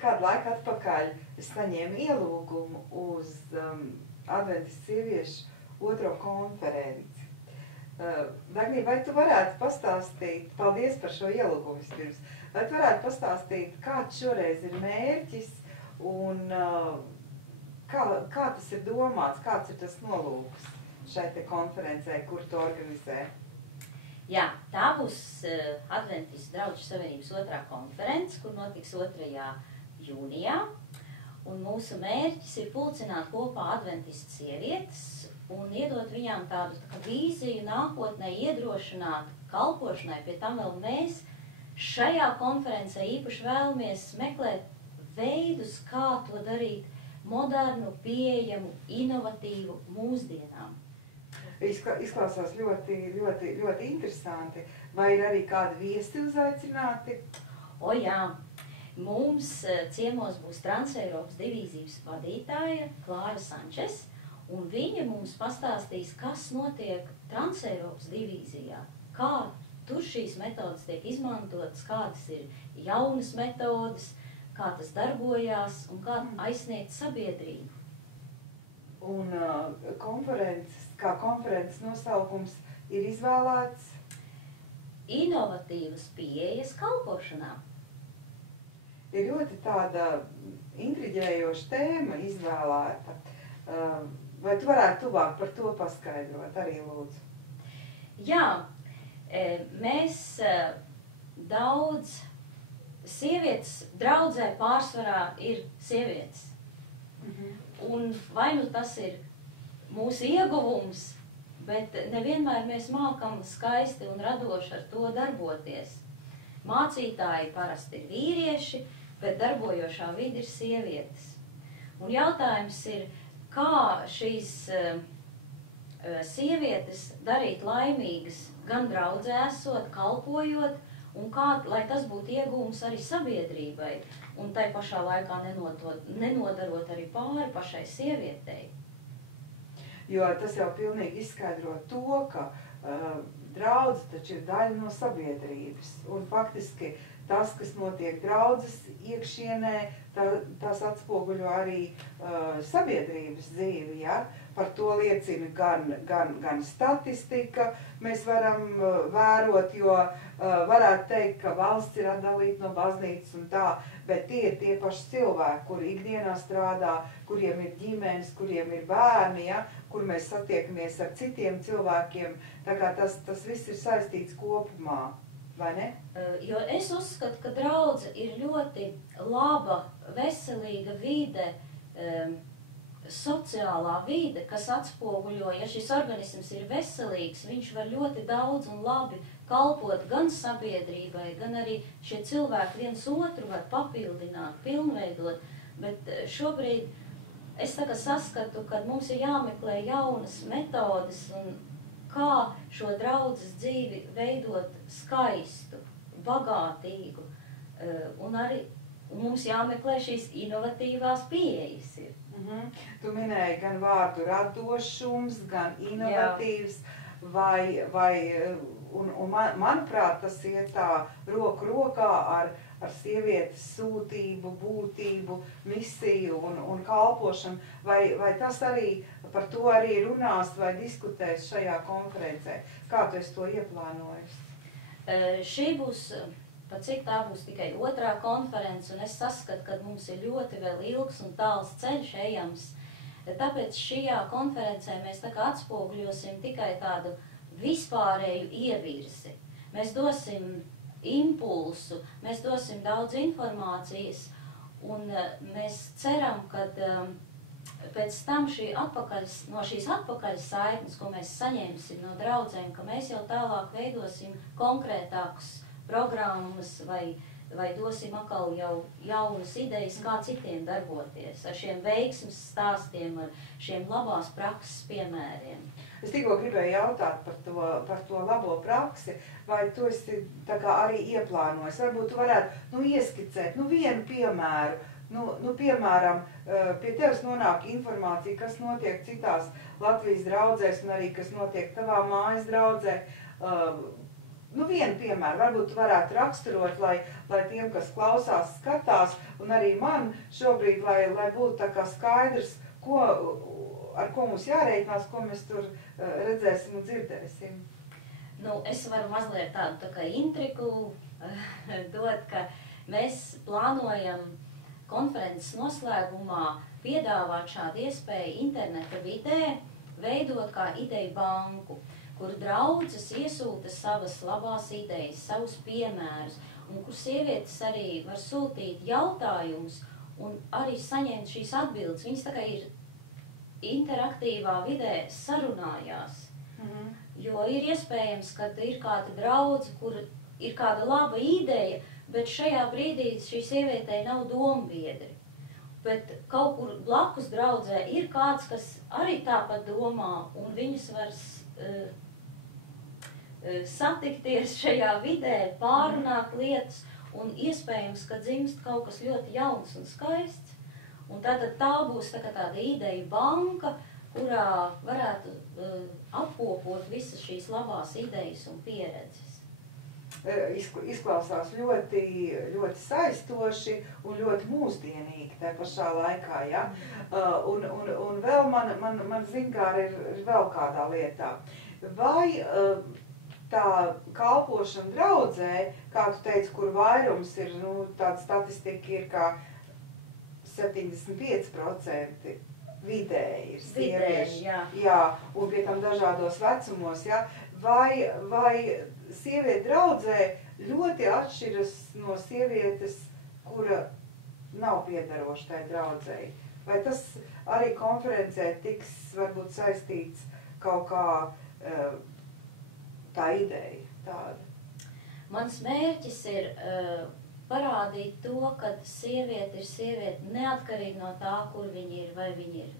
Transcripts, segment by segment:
kādu laiku atpakaļ es saņēmu ielūgumu uz Adventistas sieviešu otro konferenci. Dagnī, vai tu varētu pastāstīt, paldies par šo ielūgumu vispirms, vai tu varētu pastāstīt, kāds šoreiz ir mērķis un kā tas ir domāts, kāds ir tas nolūks šai te konferencē, kur tu organizē? Jā, tā būs Adventistu draugu savienības otrā konference, kur notiks 2. jūnijā. Un mūsu mērķis ir pulcināt kopā adventistu sievietes un iedot viņām tādu vīziju nākotnē, iedrošināt kalpošanai. Pie tam vēl mēs šajā konferencē īpaši vēlamies meklēt veidus, kā to darīt modernu, pieejamu, inovatīvu mūsdienām. Izklausās ļoti, ļoti, ļoti interesanti. Vai ir arī kādi viesi uzaicināti? O jā, mums ciemos būs Transeiropas divīzijas vadītāja Klāra Sančes, un viņa mums pastāstīs, kas notiek Transeiropas divīzijā, kā tur šīs metodas tiek izmantotas, kādas ir jaunas metodas, kā tas darbojās un kā aizsniegt sabiedrību. Un konferences nosaukums ir izvēlēts? Inovatīvas pieejas kalpošanā. Ir ļoti tāda intriģējoša tēma izvēlēta. Vai tu varētu tuvāk par to paskaidrot arī, lūdzu? Jā, mēs daudz sievietes draudzē pārsvarā ir sievietes. Un vai nu tas ir mūsu ieguvums, bet nevienmēr mēs mākam skaisti un radoši ar to darboties. Mācītāji parasti ir vīrieši, bet darbojošā vide ir sievietes. Un jautājums ir, kā šīs sievietes darīt laimīgas gan draudzē esot, kalpojot, un kā, lai tas būtu iegūms arī sabiedrībai, un tai pašā laikā nenodarot arī pāri pašai sievietei. Jo tas jau pilnīgi izskaidro to, ka draudze taču ir daļa no sabiedrības, un faktiski tas, kas notiek draudzes iekšienē, tas atspoguļo arī sabiedrības dzīvi, ja? Par to liecina gan statistika, mēs varam vērot, jo varētu teikt, ka valsts ir atdalīta no baznīcas un tā, bet tie ir tie paši cilvēki, kuri ikdienā strādā, kuriem ir ģimenes, kuriem ir bērni, ja? Kur mēs satiekamies ar citiem cilvēkiem, tā kā tas viss ir saistīts kopumā. Vai ne? Jo es uzskatu, ka draudze ir ļoti laba, veselīga vide, sociālā vide, kas atspoguļo, ja šis organisms ir veselīgs, viņš var ļoti daudz un labi kalpot gan sabiedrībai, gan arī šie cilvēki viens otru var papildināt, pilnveidot, bet šobrīd es tagad saskatu, ka mums ir jāmeklē jaunas metodes un kā šo draudzes dzīvi veidot skaistu, bagātīgu, un arī mums jāmeklē šīs inovatīvās pieejas ir. Tu minēji gan vārdu radošums, gan inovatīvs, un manuprāt, tas ir tā roku rokā ar sievietes sūtību, būtību, misiju un kalpošanu, vai tas arī, par to arī runās vai diskutēs šajā konferencē? Kā tu esi to ieplānojis? Šī būs, pat cik tā būs tikai otrā konference, un es saskatu, ka mums ir ļoti vēl ilgs un tāls ceļš ejams. Tāpēc šajā konferencē mēs tā kā atspoguļosim tikai tādu vispārēju ievirzi. Mēs dosim impulsu, mēs dosim daudz informācijas, un mēs ceram, ka pēc tam no šīs atpakaļ saiknes, ko mēs saņemsim no draudzēm, ka mēs jau tālāk veidosim konkrētākus programmas vai dosim atkal jau jaunas idejas, kā citiem darboties, ar šiem veiksmes stāstiem, ar šiem labās prakses piemēriem. Es tikko gribēju jautāt par to labo praksi, vai tu esi tā kā arī ieplānojis? Varbūt tu varētu ieskicēt vienu piemēru. Piemēram, pie tevis nonāk informācija, kas notiek citās Latvijas draudzēs un arī kas notiek tavā mājas draudzē. nu vienu piemēru, varbūt varētu raksturot, lai tiem, kas klausās, skatās, un arī man šobrīd, lai būtu tā kā skaidrs, ar ko mums jārēķinās, ko mēs tur redzēsim un dzirdēsim. Nu, es varu mazliet tādu tā kā intriku dot, ka mēs plānojam konferences noslēgumā piedāvāt šādu iespēju interneta vidē, veidot kā ideju banku, kur draudzes iesūta savas labās idejas, savus piemērus, un kur sievietes arī var sūtīt jautājumus un arī saņemt šīs atbildes. Viņas tā kā ir interaktīvā vidē sarunājās, jo ir iespējams, ka ir kāda draudze, kur ir kāda laba ideja, bet šajā brīdī šī sievietei nav dombiedri. Bet kaut kur blakus draudzē ir kāds, kas arī tāpat domā, un viņas var satikties šajā vidē, pārunāt lietas, un iespējams, ka dzimst kaut kas ļoti jauns un skaists. Un tātad tā būs tāda ideja banka, kurā varētu apkopot visas šīs labās idejas un pieredzes. Izklausās ļoti, ļoti saistoši un ļoti mūsdienīgi tā pašā laikā, ja? Un vēl man zināra ir vēl kādā lietā. Vai tā kalpošana draudzē, kā tu teici, kur vairums ir, nu, tāda statistika ir kā 75% vidēji ir sievieši, jā, un pie tam dažādos vecumos, jā, vai sieviete draudzē ļoti atšķiras no sievietes, kura nav piederoša tai draudzei. Vai tas arī konferencē tiks varbūt saistīts kaut kā tā ideja tāda? Mans mērķis ir parādīt to, ka sieviete ir sieviete neatkarīgi no tā, kur viņa ir, vai viņa ir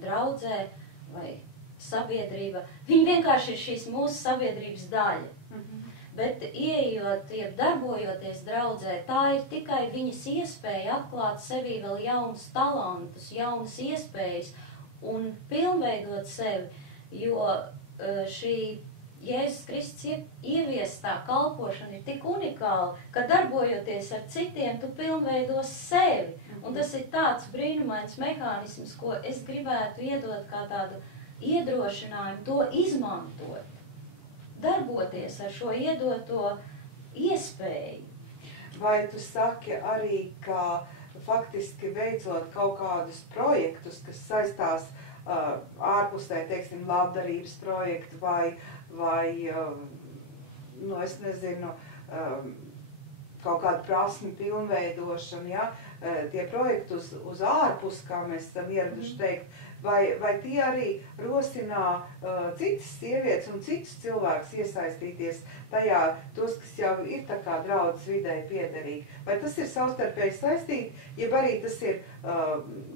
draudzē vai sabiedrība. Viņa vienkārši ir šīs mūsu sabiedrības daļa. Bet ieejot, darbojoties draudzē, tā ir tikai viņas iespēja atklāt sevī vēl jaunus talantus, jaunas iespējas un pilnveidot sevi, jo šī Jēzus Kristus ieviestā kalpošana ir tik unikāla, ka darbojoties ar citiem, tu pilnveidos sevi. Un tas ir tāds brīnumains mehānisms, ko es gribētu iedot kā tādu iedrošinājumu to izmantot. Darboties ar šo iedoto iespēju. Vai tu saki arī, ka faktiski veicot kaut kādus projektus, kas saistās ārpusē, teiksim, labdarības projektu vai nu, es nezinu, kaut kādu prasmi pilnveidošanu, ja? Tie projekti uz ārpus, kā mēs esam ieraduši teikt, vai tie arī rosinā citas sievietes un citus cilvēkus iesaistīties tajā, tos, kas jau ir tā kā draudzes videi piederīgi. Vai tas ir savstarpēji saistīti, jeb arī tas ir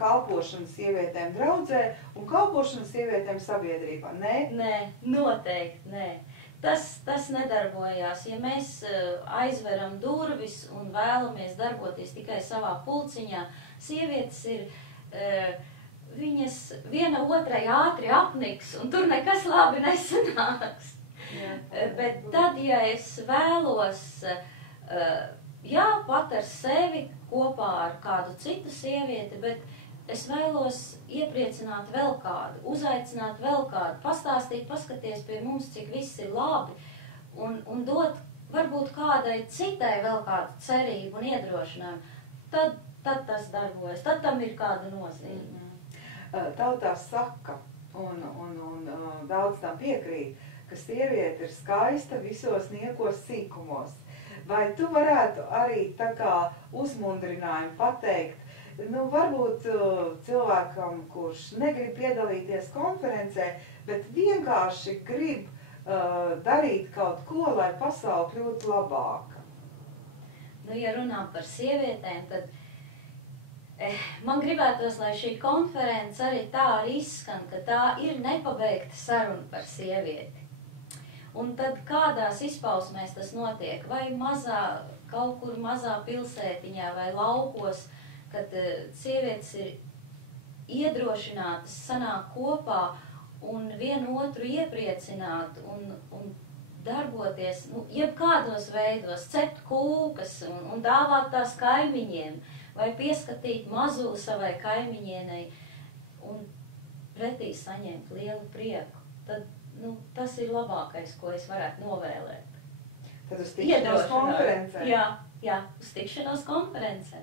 kalpošana sievietēm draudzē un kalpošana sievietēm sabiedrībā? Nē? Nē, noteikti nē. Tas nedarbojās. Ja mēs aizveram durvis un vēlamies darboties tikai savā pulciņā, sievietes ir viņas viena otrai ātri apniks, un tur nekas labi nesanāks. Bet tad, ja es vēlos, pat ar sevi kopā ar kādu citu sievieti, bet es vēlos iepriecināt vēl kādu, uzaicināt vēl kādu, pastāstīt, paskaties pie mums, cik viss ir labi, un dot varbūt kādai citai vēl kādu cerību un iedrošinājumu, tad tas darbojas, tad tam ir kāda nozīme. Tautā saka, un daudz tam piekrīt, ka sieviete ir skaista visos niekos sīkumos. Vai tu varētu arī tā kā uzmundrinājumu pateikt, nu varbūt cilvēkam, kurš negrib piedalīties konferencē, bet vienkārši grib darīt kaut ko, lai pasaule kļūtu labāka? Nu, ja runā par sievietēm, tad man gribētos, lai šī konference arī tā izskan, ka tā ir nepabeigta saruna par sievieti. Un tad kādās izpausmēs tas notiek? Vai kaut kur mazā pilsētiņā vai laukos, kad sievietes ir iedrošinātas sanāk kopā un vienu otru iepriecināt un darboties, jebkādos veidos, cept kūkas un dāvāt tās kaimiņiem, vai pieskatīt mazulu savai kaimiņienei un pretī saņemt lielu prieku, tad, tas ir labākais, ko es varētu novēlēt. Tad uz tikšanos konferencē. Jā, uz tikšanos konferencē.